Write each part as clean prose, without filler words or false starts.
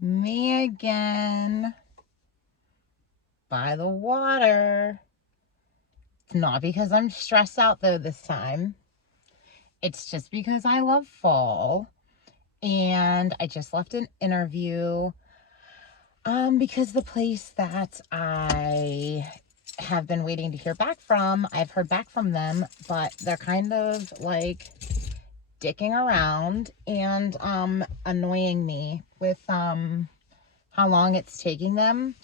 Me again. By the water. It's not because I'm stressed out though this time. It's just because I love fall. And I just left an interview because the place that I have been waiting to hear back from, I've heard back from them, but they're kind of like dicking around and annoying me with how long it's taking them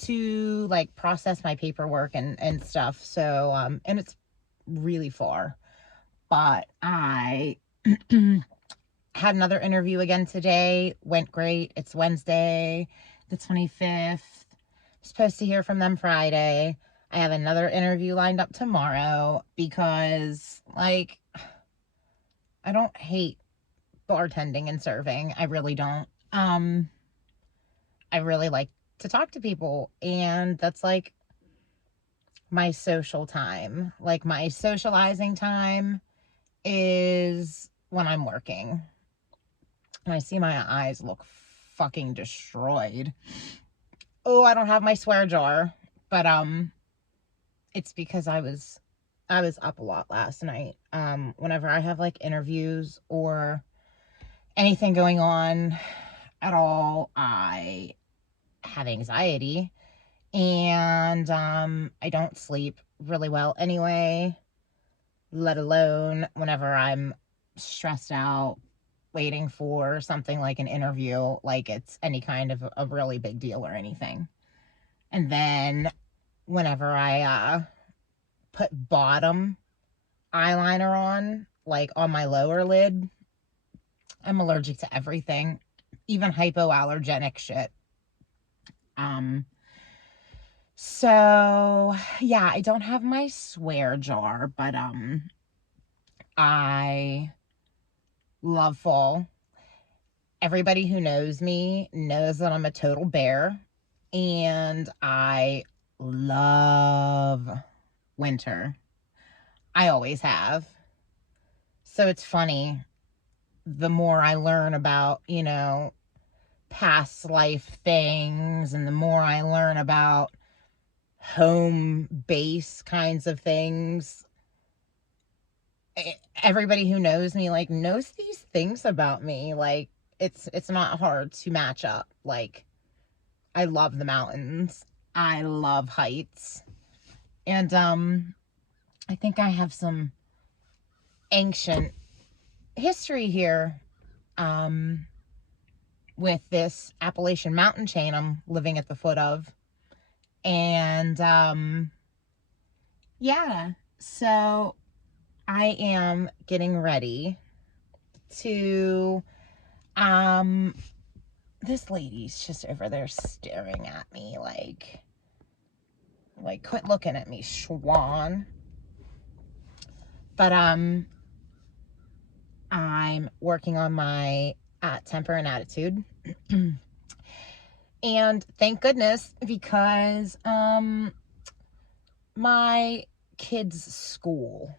to like process my paperwork and stuff. So and it's really far. But I had another interview again today. Went great. It's Wednesday, the 25th. Supposed to hear from them Friday. I have another interview lined up tomorrow because like I don't hate bartending and serving. I really don't. I really like to talk to people, and that's like my social time. Like my socializing time is when I'm working. And I see my eyes look fucking destroyed. Oh, I don't have my swear jar, but it's because I was up a lot last night. Whenever I have like interviews or anything going on at all, I have anxiety, and I don't sleep really well anyway, let alone whenever I'm stressed out waiting for something like an interview, like it's any kind of a really big deal or anything. And then whenever I put bottom eyeliner on, like on my lower lid, I'm allergic to everything, even hypoallergenic shit. So yeah, I don't have my swear jar, but I love fall. Everybody who knows me knows that I'm a total bear, and I love winter. I always have. So it's funny, the more I learn about, past life things, and the more I learn about home base kinds of things, everybody who knows me like knows these things about me. Like it's not hard to match up. Like I love the mountains. I love heights. And I think I have some ancient history here with this Appalachian mountain chain I'm living at the foot of. And yeah, so I am getting ready to this lady's just over there staring at me like quit looking at me, Schwan. But I'm working on my temper and attitude. And thank goodness, because my kids' school,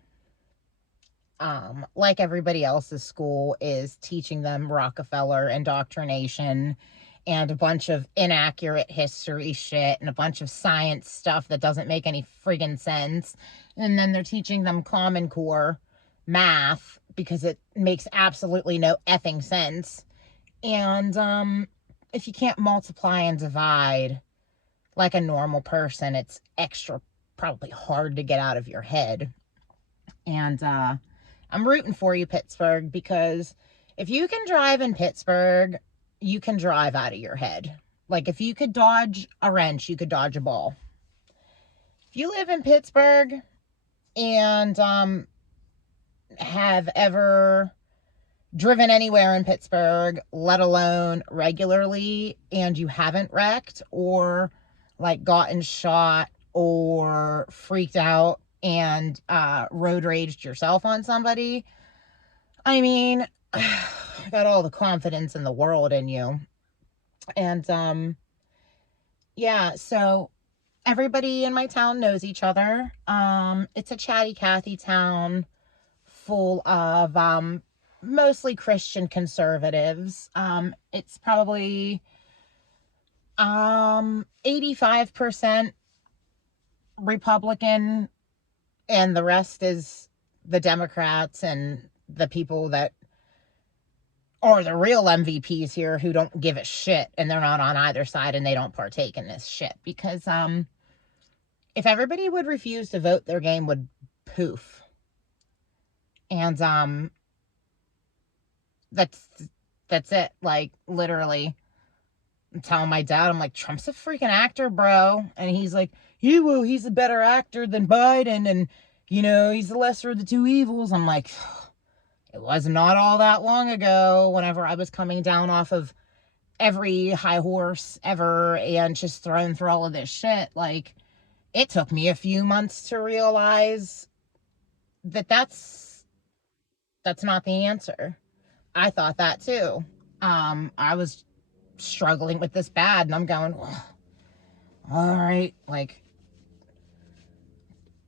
like everybody else's school, is teaching them Rockefeller indoctrination and a bunch of inaccurate history shit and a bunch of science stuff that doesn't make any friggin' sense. And then they're teaching them Common Core math because it makes absolutely no effing sense. And if you can't multiply and divide like a normal person, it's extra probably hard to get out of your head. And I'm rooting for you, Pittsburgh, because if you can drive in Pittsburgh, you can drive out of your head. Like if you could dodge a wrench, you could dodge a ball. If you live in Pittsburgh and have ever driven anywhere in Pittsburgh, let alone regularly, and you haven't wrecked or like gotten shot or freaked out and road raged yourself on somebody, I mean, I got all the confidence in the world in you. And yeah, so everybody in my town knows each other. It's a chatty Cathy town full of mostly Christian conservatives. It's probably 85% Republican, and the rest is the Democrats and the people that are the real MVPs here who don't give a shit, and they're not on either side, and they don't partake in this shit. Because if everybody would refuse to vote, their game would poof. And that's that's it. Like, literally, I'm telling my dad, I'm like, Trump's a freaking actor, bro. And he's like, yeah, well, he's a better actor than Biden, and he's the lesser of the two evils. I'm like, it was not all that long ago whenever I was coming down off of every high horse ever and just thrown through all of this shit. Like, it took me a few months to realize that that's not the answer. I thought that too. I was struggling with this bad, and I'm going, well, all right, like,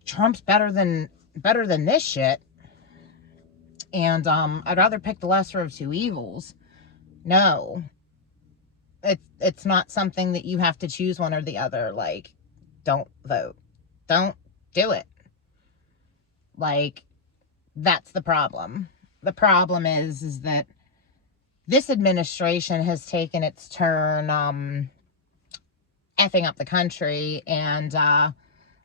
Trump's better than this shit. And I'd rather pick the lesser of two evils. No. It's not something that you have to choose one or the other. Like, don't vote. Don't do it. Like, that's the problem. The problem is that this administration has taken its turn effing up the country and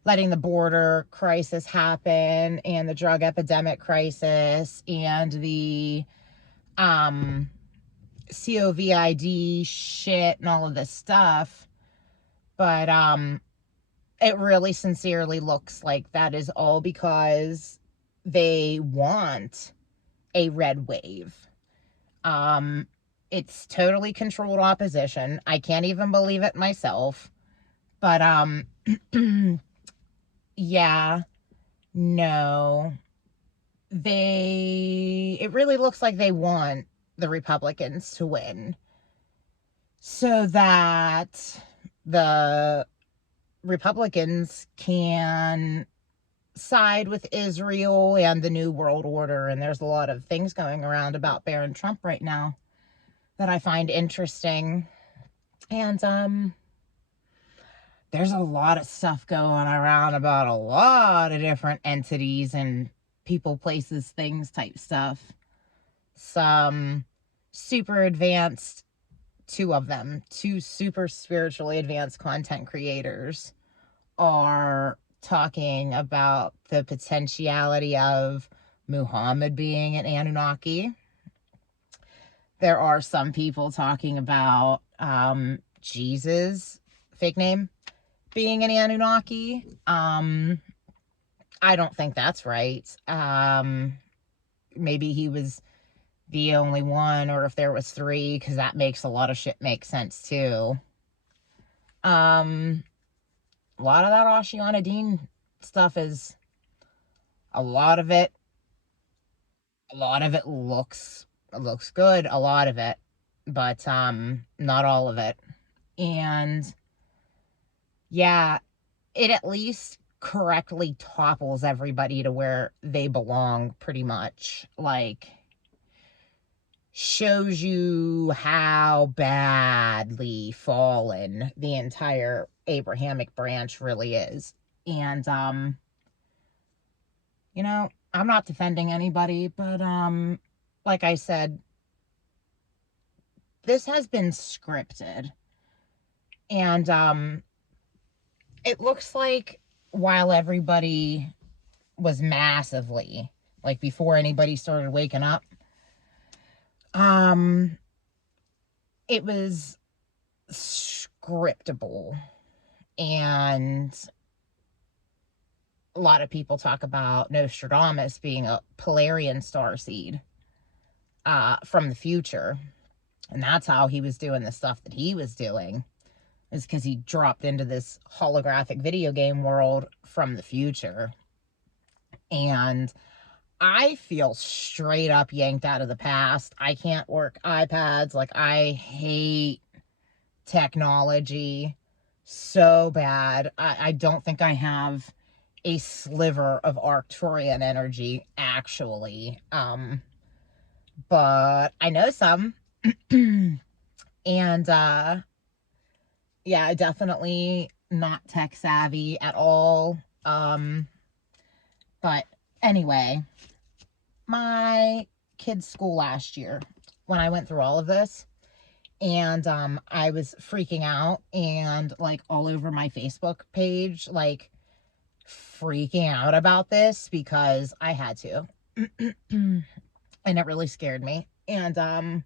letting the border crisis happen, and the drug epidemic crisis, and the COVID shit and all of this stuff. But it really sincerely looks like that is all because they want a red wave. It's totally controlled opposition. I can't even believe it myself. But yeah, no. It really looks like they want the Republicans to win so that the Republicans can side with Israel and the New World Order. And there's a lot of things going around about Barron Trump right now that I find interesting. And there's a lot of stuff going around about a lot of different entities and people, places, things type stuff. Some super advanced, two super spiritually advanced content creators are talking about the potentiality of Muhammad being an Anunnaki. There are some people talking about Jesus, fake name, being an Anunnaki. I don't think that's right. Maybe he was the only one, or if there was three, because that makes a lot of shit make sense too. A lot of that Ashiana Dean stuff is, a lot of it looks good, a lot of it, but not all of it. And yeah, it at least correctly topples everybody to where they belong, pretty much. Like, shows you how badly fallen the entire Abrahamic branch really is. And I'm not defending anybody, but like I said, this has been scripted. And it looks like, while everybody was massively, like, before anybody started waking up, it was scriptable. And a lot of people talk about Nostradamus being a Polarian starseed from the future. And that's how he was doing the stuff that he was doing, is because he dropped into this holographic video game world from the future. And I feel straight up yanked out of the past. I can't work iPads. Like, I hate technology so bad. I don't think I have a sliver of Arcturian energy, actually. But I know some. And yeah, definitely not tech savvy at all. But anyway, my kid's school last year, when I went through all of this, and I was freaking out, and like all over my Facebook page, like freaking out about this because I had to. And it really scared me. And um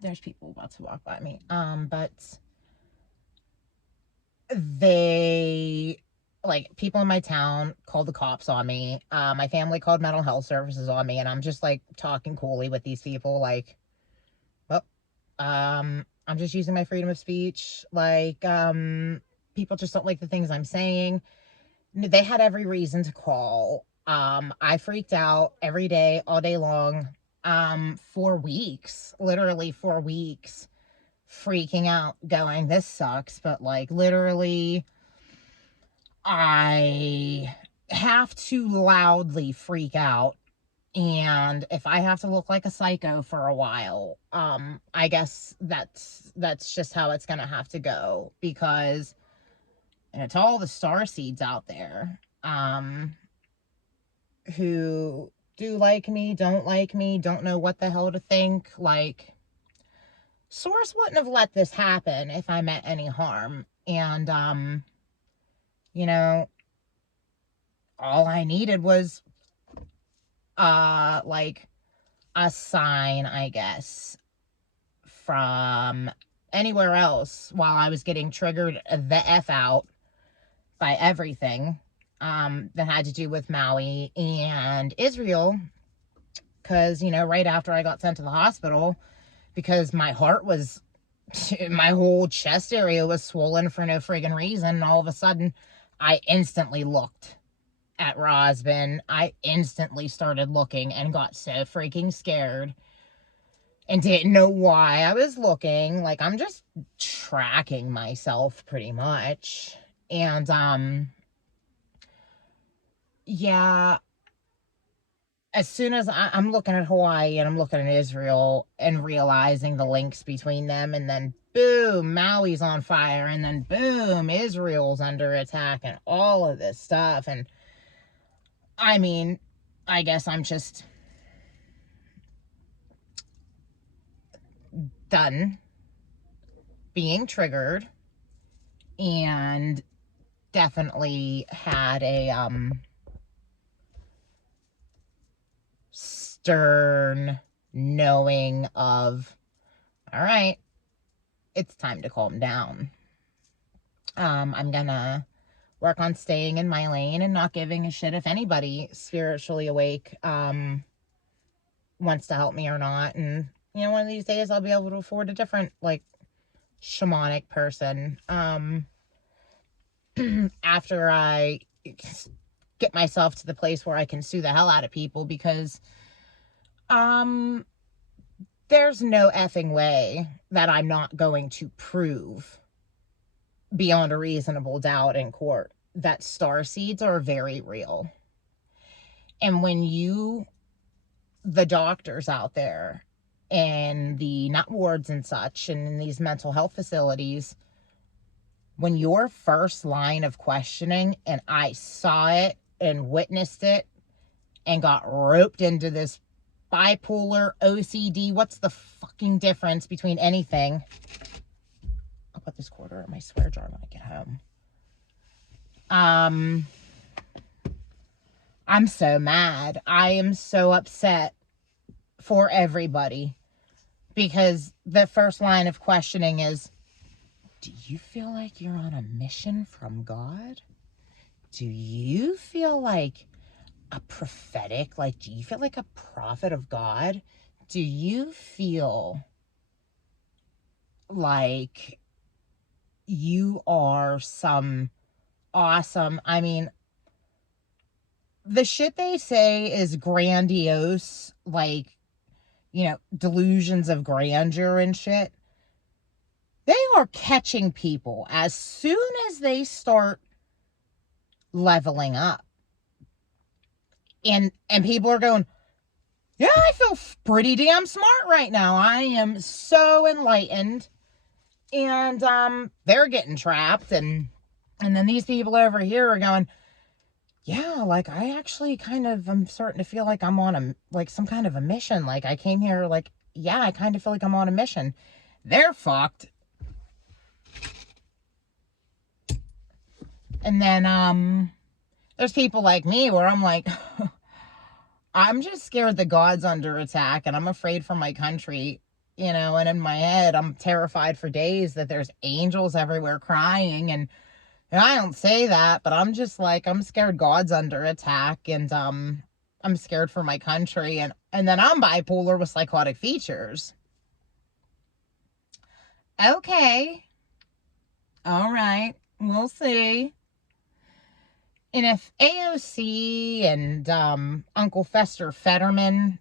there's people about to walk by me. But they, like, people in my town called the cops on me. My family called mental health services on me, and I'm just like talking coolly with these people, like, well, I'm just using my freedom of speech. Like, people just don't like the things I'm saying. They had every reason to call. I freaked out every day, all day long, for weeks, literally for weeks, freaking out, going, this sucks. But like, literally, I have to loudly freak out. And if I have to look like a psycho for a while, I guess that's just how it's gonna have to go, because, and it's all the star seeds out there, who do like me, don't know what the hell to think. Like, Source wouldn't have let this happen if I meant any harm. And, you know, all I needed was, like, a sign, I guess, from anywhere else while I was getting triggered the F out by everything, that had to do with Maui and Israel. Because, right after I got sent to the hospital, because my heart was, my whole chest area was swollen for no friggin' reason. And all of a sudden, I instantly looked at Rosbin. I instantly started looking and got so freaking scared and didn't know why I was looking. Like, I'm just tracking myself pretty much. And, yeah, as soon as I'm looking at Hawaii and I'm looking at Israel and realizing the links between them, and then boom, Maui's on fire, and then boom, Israel's under attack, and all of this stuff. And I mean, I guess I'm just done being triggered, and definitely had a stern knowing of, all right, it's time to calm down. I'm gonna work on staying in my lane and not giving a shit if anybody spiritually awake wants to help me or not. And one of these days I'll be able to afford a different, like, shamanic person, after I get myself to the place where I can sue the hell out of people, because there's no effing way that I'm not going to prove beyond a reasonable doubt in court that star seeds are very real. And when the doctors out there and the nut wards and such, and in these mental health facilities, when your first line of questioning, and I saw it and witnessed it and got roped into this bipolar OCD, what's the fucking difference between anything? I'll put this quarter in my swear jar when I get home. I'm so mad. I am so upset for everybody, because the first line of questioning is, do you feel like you're on a mission from God? Do you feel like a prophetic, like, do you feel like a prophet of God? Do you feel like you are some awesome, I mean, the shit they say is grandiose, like, delusions of grandeur and shit. They are catching people as soon as they start leveling up. And people are going, Yeah, I feel pretty damn smart right now. I am so enlightened. And they're getting trapped, and then these people over here are going, yeah, like I actually kind of I'm starting to feel like I'm on a like some kind of a mission. Like I came here like, yeah, I kind of feel like I'm on a mission. They're fucked. And then there's people like me where I'm like I'm just scared the God's under attack and I'm afraid for my country, and in my head I'm terrified for days that there's angels everywhere crying, and I don't say that, but I'm just like, I'm scared God's under attack, and I'm scared for my country, and then I'm bipolar with psychotic features. Okay. All right. We'll see. And if AOC and Uncle Fester Fetterman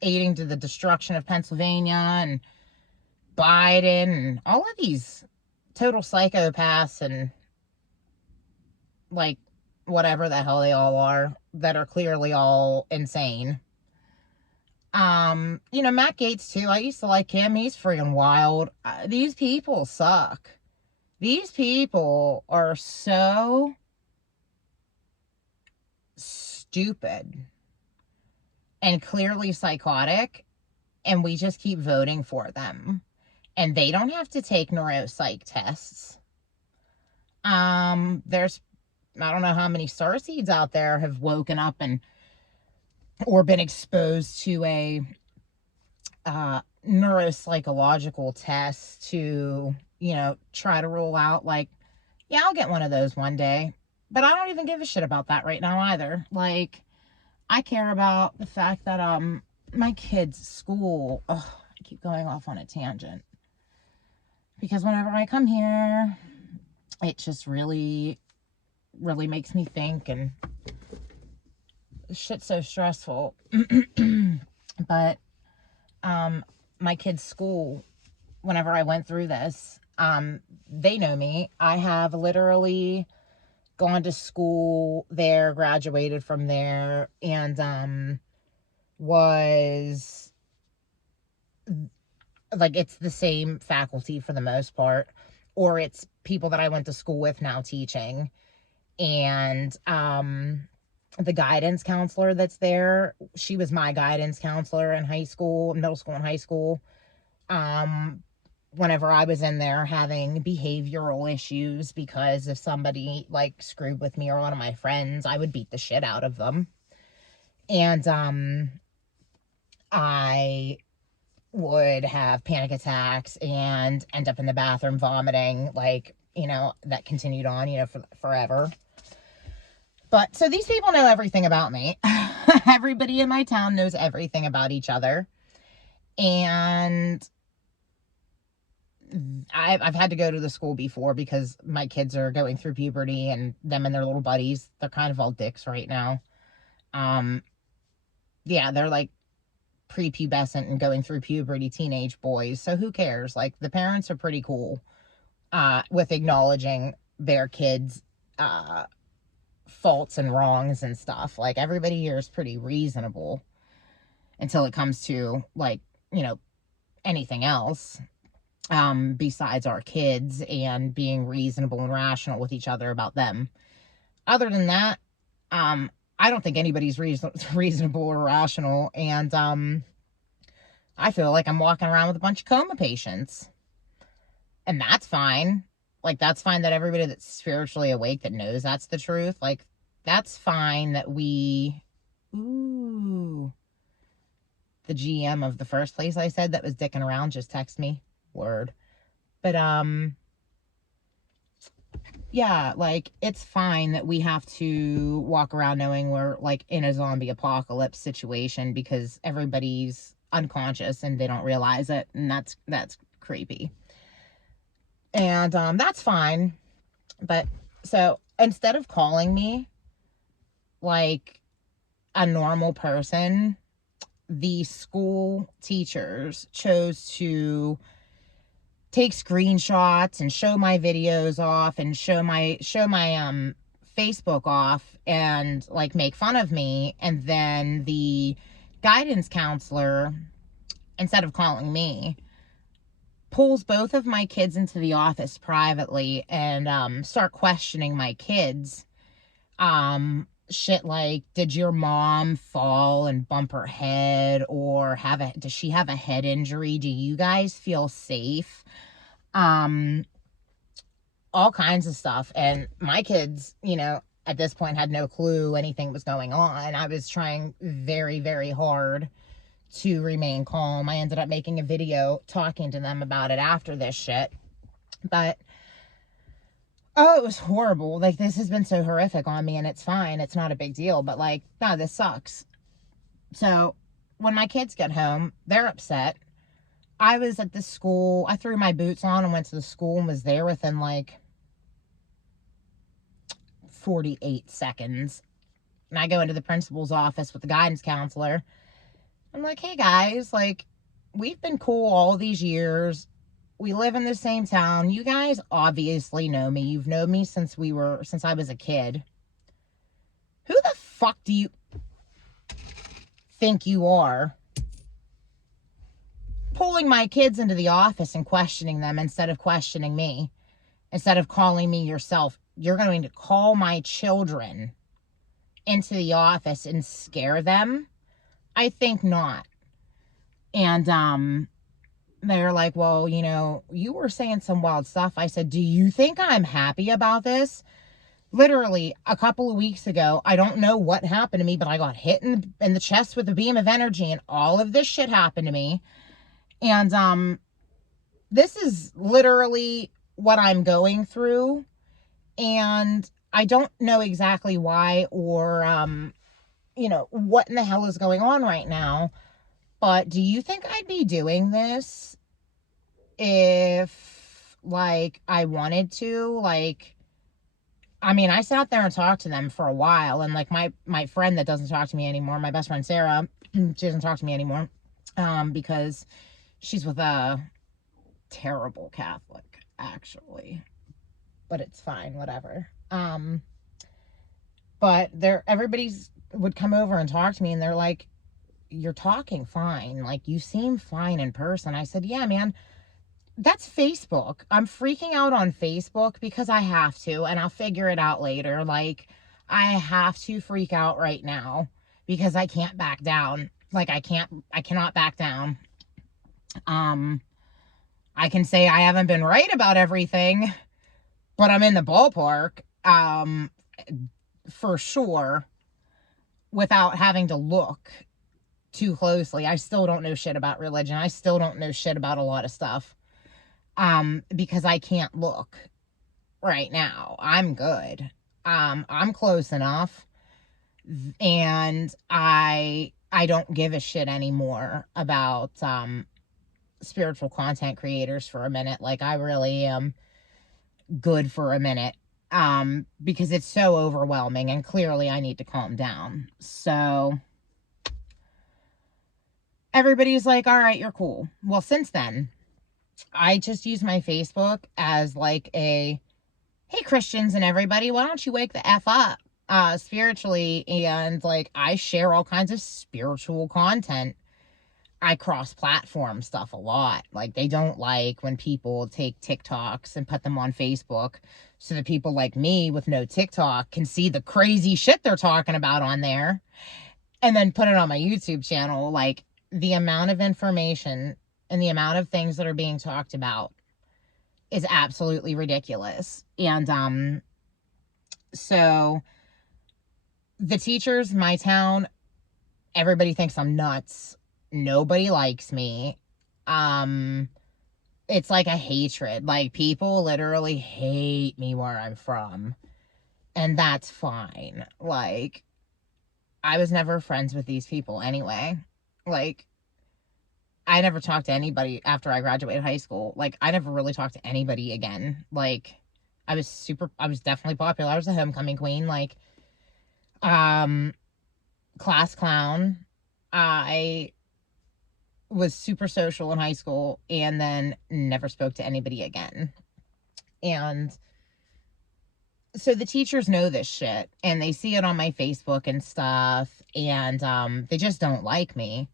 aiding to the destruction of Pennsylvania, and Biden and all of these total psychopaths and like whatever the hell they all are that are clearly all insane. Matt Gaetz too. I used to like him. He's freaking wild. These people suck. These people are so stupid and clearly psychotic, and we just keep voting for them. And they don't have to take neuropsych tests. There's I don't know how many starseeds out there have woken up and or been exposed to a neuropsychological test to, try to rule out like, yeah, I'll get one of those one day. But I don't even give a shit about that right now either. Like, I care about the fact that my kids' school, I keep going off on a tangent. Because whenever I come here, it just really, really makes me think, and shit's so stressful. But my kids' school, whenever I went through this, they know me. I have literally gone to school there, graduated from there, and was like, it's the same faculty for the most part, or it's people that I went to school with now teaching. And the guidance counselor that's there, she was my guidance counselor in high school, middle school and high school. Whenever I was in there having behavioral issues because if somebody like screwed with me or one of my friends, I would beat the shit out of them. And I would have panic attacks and end up in the bathroom vomiting, like, that continued on, for forever. But so these people know everything about me. Everybody in my town knows everything about each other. And I've had to go to the school before because my kids are going through puberty, and them and their little buddies, they're kind of all dicks right now. Yeah, they're like prepubescent and going through puberty teenage boys. So who cares? Like, the parents are pretty cool with acknowledging their kids' faults and wrongs and stuff. Like, everybody here is pretty reasonable until it comes to, like, anything else besides our kids and being reasonable and rational with each other about them. Other than that, I don't think anybody's reasonable or rational, and I feel like I'm walking around with a bunch of coma patients, and that's fine. Like, that's fine that everybody that's spiritually awake that knows that's the truth, like, that's fine that we... Ooh. The GM of the first place I said that was dicking around just text me. Word. But, yeah, like, it's fine that we have to walk around knowing we're, like, in a zombie apocalypse situation because everybody's unconscious and they don't realize it, and that's creepy. And, that's fine. But, so, instead of calling me, like, a normal person, the school teachers chose to take screenshots and show my videos off and show my Facebook off and like make fun of me. And then the guidance counselor, instead of calling me, pulls both of my kids into the office privately and start questioning my kids. Shit like, did your mom fall and bump her head, or does she have a head injury? Do you guys feel safe? All kinds of stuff. And my kids, at this point had no clue anything was going on. I was trying very, very hard to remain calm. I ended up making a video talking to them about it after this shit. But oh, it was horrible. Like, this has been so horrific on me, and it's fine. It's not a big deal. But, like, no, this sucks. So, when my kids get home, they're upset. I was at the school. I threw my boots on and went to the school and was there within, like, 48 seconds. And I go into the principal's office with the guidance counselor. I'm like, hey, guys, like, we've been cool all these years. We live in the same town. You guys obviously know me. You've known me since I was a kid. Who the fuck do you think you are? Pulling my kids into the office and questioning them instead of questioning me. Instead of calling me yourself. You're going to call my children into the office and scare them? I think not. And, they're like, well, you were saying some wild stuff. I said, do you think I'm happy about this? Literally, a couple of weeks ago, I don't know what happened to me, but I got hit in the chest with a beam of energy, and all of this shit happened to me. And, this is literally what I'm going through, and I don't know exactly why or, what in the hell is going on right now. But do you think I'd be doing this if, like, I wanted to? Like, I mean, I sat there and talked to them for a while. And, like, my friend that doesn't talk to me anymore, my best friend Sarah, she doesn't talk to me anymore because she's with a terrible Catholic, actually. But it's fine, whatever. But everybody's would come over and talk to me, and they're like, you're talking fine. Like, you seem fine in person. I said, yeah, man, that's Facebook. I'm freaking out on Facebook because I have to, and I'll figure it out later. Like, I have to freak out right now because I can't back down. Like, I cannot back down. I can say I haven't been right about everything, but I'm in the ballpark, for sure, without having to look too closely. I still don't know shit about religion. I still don't know shit about a lot of stuff. Because I can't look right now. I'm good. I'm close enough. And I don't give a shit anymore about, spiritual content creators for a minute. Like, I really am good for a minute. Because it's so overwhelming, and clearly I need to calm down. So everybody's like, all right, you're cool. Well, since then, I just use my Facebook as like hey, Christians and everybody, why don't you wake the F up spiritually? And, like, I share all kinds of spiritual content. I cross-platform stuff a lot. Like, they don't like when people take TikToks and put them on Facebook so that people like me with no TikTok can see the crazy shit they're talking about on there and then put it on my YouTube channel. Like, the amount of information and the amount of things that are being talked about is absolutely ridiculous. And so the teachers, my town, everybody thinks I'm nuts. Nobody likes me. It's like a hatred. Like, people literally hate me where I'm from. And that's fine. Like, I was never friends with these people anyway. Like, I never talked to anybody after I graduated high school. Like, I never really talked to anybody again. Like, I was definitely popular. I was a homecoming queen. Like, class clown. I was super social in high school and then never spoke to anybody again. And so the teachers know this shit and they see it on my Facebook and stuff. and they just don't like me.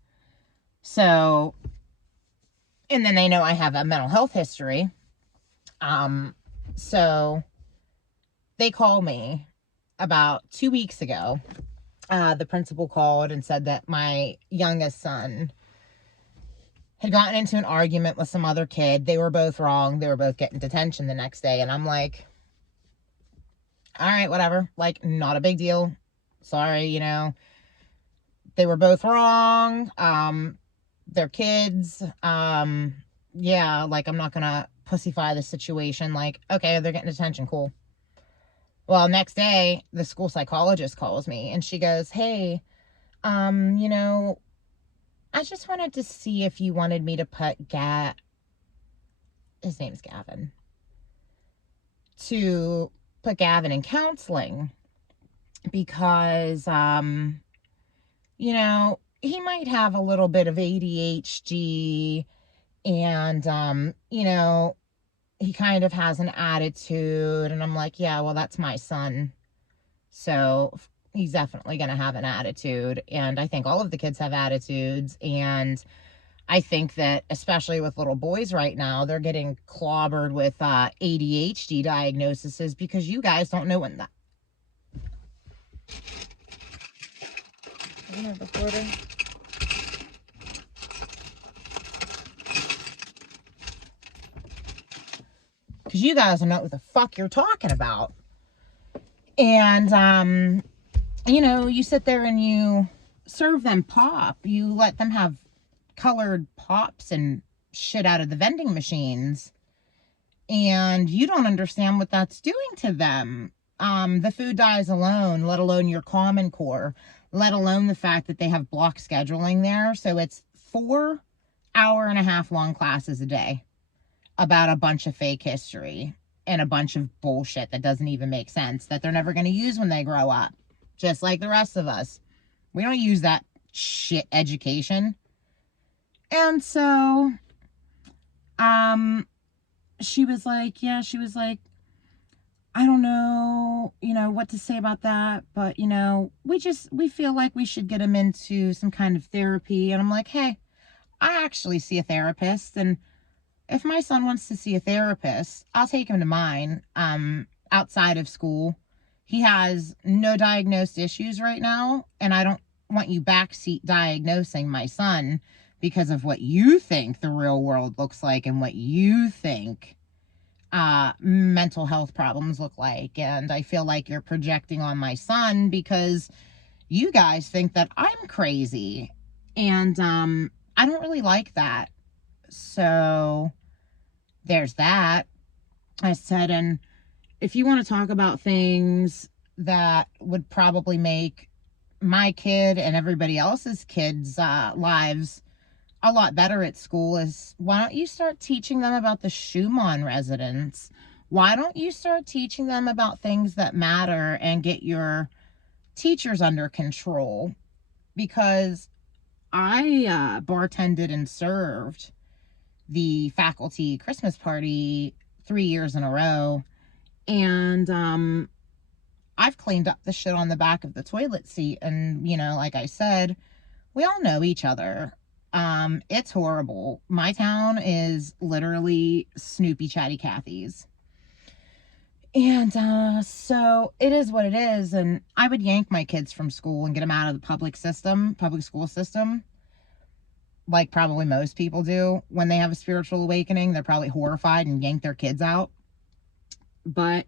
So, and then they know I have a mental health history. So they called me about 2 weeks ago. The principal called and said that my youngest son had gotten into an argument with some other kid. They were both wrong. They were both getting detention the next day. And I'm like, all right, whatever. Like, not a big deal. Sorry, you know, they were both wrong. They're kids. Yeah, like, I'm not gonna pussyfy the situation. Like, okay, they're getting detention. Cool. Well, next day, the school psychologist calls me and she goes, hey, you know, I just wanted to see if you wanted me to put his name's Gavin, to put Gavin in counseling because, you know, he might have a little bit of ADHD and, you know, he kind of has an attitude. And I'm like, yeah, well, that's my son. So he's definitely going to have an attitude. And I think all of the kids have attitudes. And I think that especially with little boys right now, they're getting clobbered with ADHD diagnoses because you guys don't know when that. Isn't that recorder? Because you guys don't know what the fuck you're talking about. And, you know, you sit there and you serve them pop. You let them have colored pops and shit out of the vending machines. And you don't understand what that's doing to them. The food dyes alone, let alone your Common Core, let alone the fact that they have block scheduling there. So it's 4-hour-and-a-half long classes a day about a bunch of fake history and a bunch of bullshit that doesn't even make sense, that they're never going to use when they grow up. Just like the rest of us. We don't use that shit education. And so, she was like, I don't know, you know, what to say about that, but, you know, we feel like we should get him into some kind of therapy. And I'm like, hey, I actually see a therapist, and if my son wants to see a therapist, I'll take him to mine, outside of school. He has no diagnosed issues right now, and I don't want you backseat diagnosing my son because of what you think the real world looks like and what you think mental health problems look like. And I feel like you're projecting on my son because you guys think that I'm crazy. And I don't really like that. So there's that. I said, and if you want to talk about things that would probably make my kid and everybody else's kids' lives a lot better at school, is why don't you start teaching them about the Schumann resonance? Why don't you start teaching them about things that matter and get your teachers under control? Because I bartended and served the faculty Christmas party 3 years in a row. And I've cleaned up the shit on the back of the toilet seat. And, you know, like I said, we all know each other. It's horrible. My town is literally Snoopy Chatty Cathy's. And so it is what it is. And I would yank my kids from school and get them out of the public school system, like probably most people do. When they have a spiritual awakening, they're probably horrified and yank their kids out. But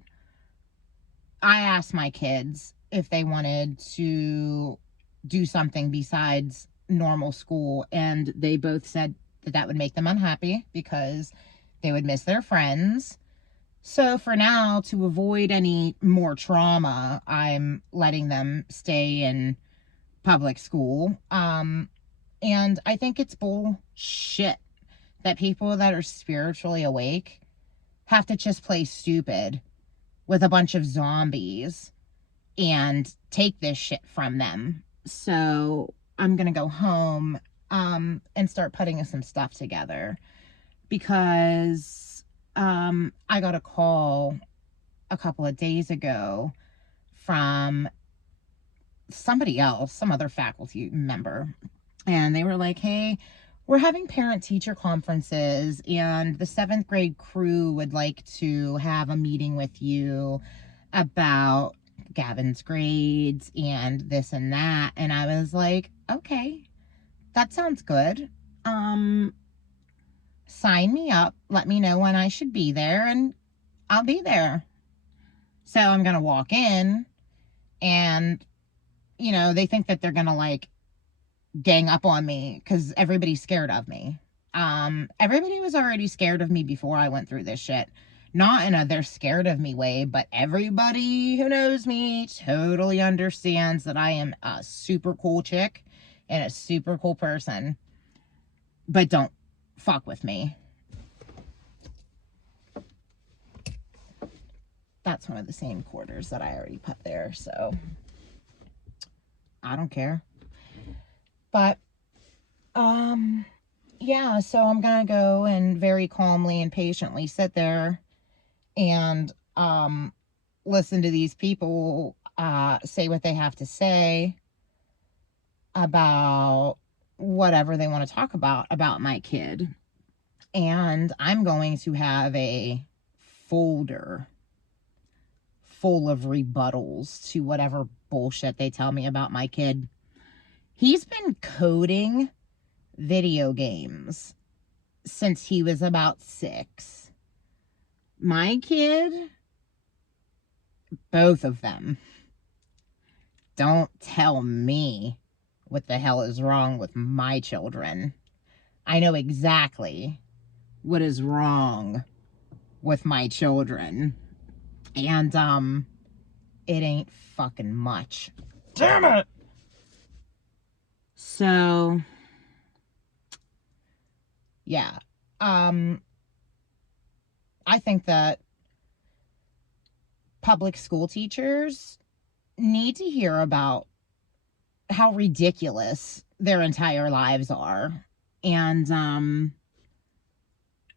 I asked my kids if they wanted to do something besides normal school, and they both said that that would make them unhappy because they would miss their friends. So for now, to avoid any more trauma, I'm letting them stay in public school. And I think it's bullshit that people that are spiritually awake have to just play stupid with a bunch of zombies and take this shit from them. So I'm going to go home and start putting some stuff together, because I got a call a couple of days ago from somebody else, some other faculty member. And they were like, hey, we're having parent teacher conferences and the 7th grade crew would like to have a meeting with you about Gavin's grades and this and that. And I was like, okay, that sounds good. Sign me up. Let me know when I should be there and I'll be there. So I'm going to walk in and, you know, they think that they're going to like gang up on me because everybody's scared of me. Everybody was already scared of me before I went through this shit. Not in a they're scared of me way, but everybody who knows me totally understands that I am a super cool chick and a super cool person. But don't fuck with me. That's one of the same quarters that I already put there, so I don't care. But yeah, so I'm gonna go and very calmly and patiently sit there and listen to these people say what they have to say about whatever they want to talk about my kid. And I'm going to have a folder full of rebuttals to whatever bullshit they tell me about my kid. He's been coding video games since he was about 6. My kid, both of them, don't tell me what the hell is wrong with my children. I know exactly what is wrong with my children. And, it ain't fucking much. Damn it! So, yeah. I think that public school teachers need to hear about how ridiculous their entire lives are and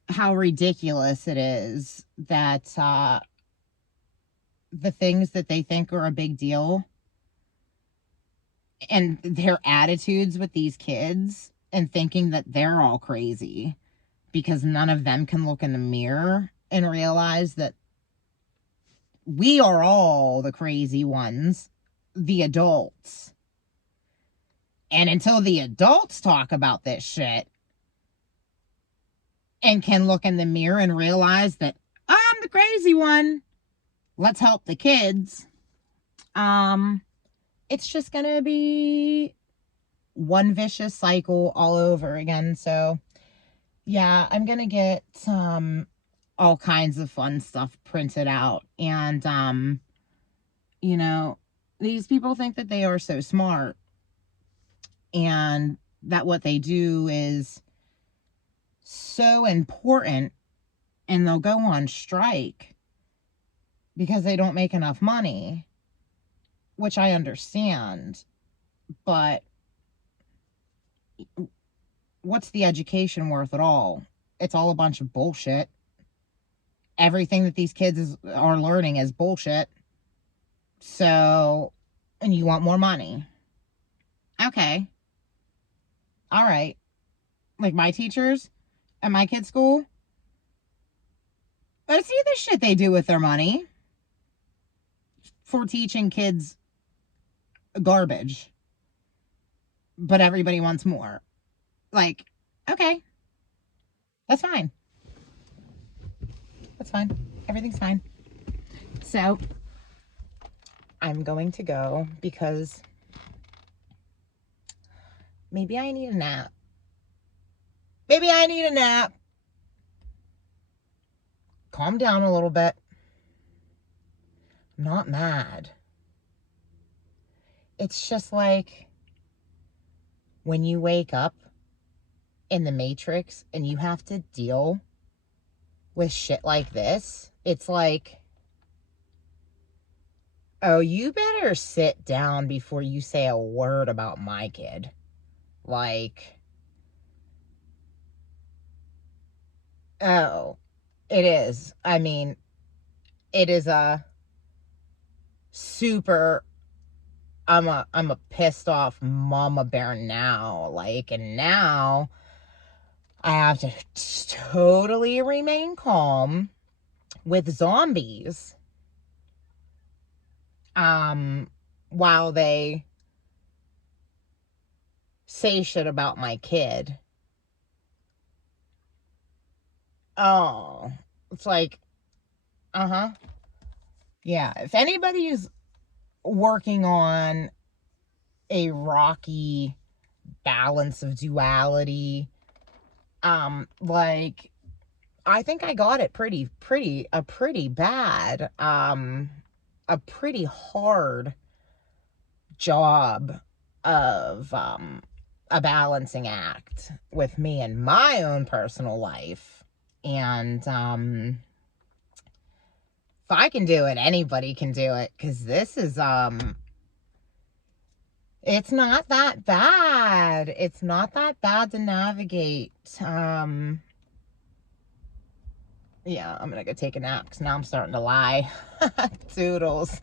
how ridiculous it is that the things that they think are a big deal and their attitudes with these kids and thinking that they're all crazy because none of them can look in the mirror and realize that we are all the crazy ones, the adults. And until the adults talk about this shit and can look in the mirror and realize that I'm the crazy one, let's help the kids. It's just gonna be one vicious cycle all over again. So yeah, I'm gonna get all kinds of fun stuff printed out. And you know, these people think that they are so smart and that what they do is so important, and they'll go on strike because they don't make enough money, which I understand. But what's the education worth at all? It's all a bunch of bullshit. Everything that these kids are learning is bullshit. So, and you want more money. Okay. All right. Like my teachers at my kids' school, let's see the shit they do with their money for teaching kids garbage. But everybody wants more. Like, okay, that's fine. That's fine. Everything's fine. So, I'm going to go because maybe I need a nap. Maybe I need a nap. Calm down a little bit. I'm not mad. It's just like when you wake up in the Matrix and you have to deal with shit like this. It's like, oh, you better sit down before you say a word about my kid. Like, oh, it is. I mean, it is a super I'm a pissed off mama bear now. Like, and now I have to totally remain calm with zombies. While they say shit about my kid. Oh, it's like, uh-huh. Yeah, if anybody is working on a rocky balance of duality, like, I think I got it pretty bad, a pretty hard job of, a balancing act with me and my own personal life. And, if I can do it, anybody can do it, because this is, it's not that bad. It's not that bad to navigate. Yeah, I'm gonna go take a nap because now I'm starting to lie. Toodles.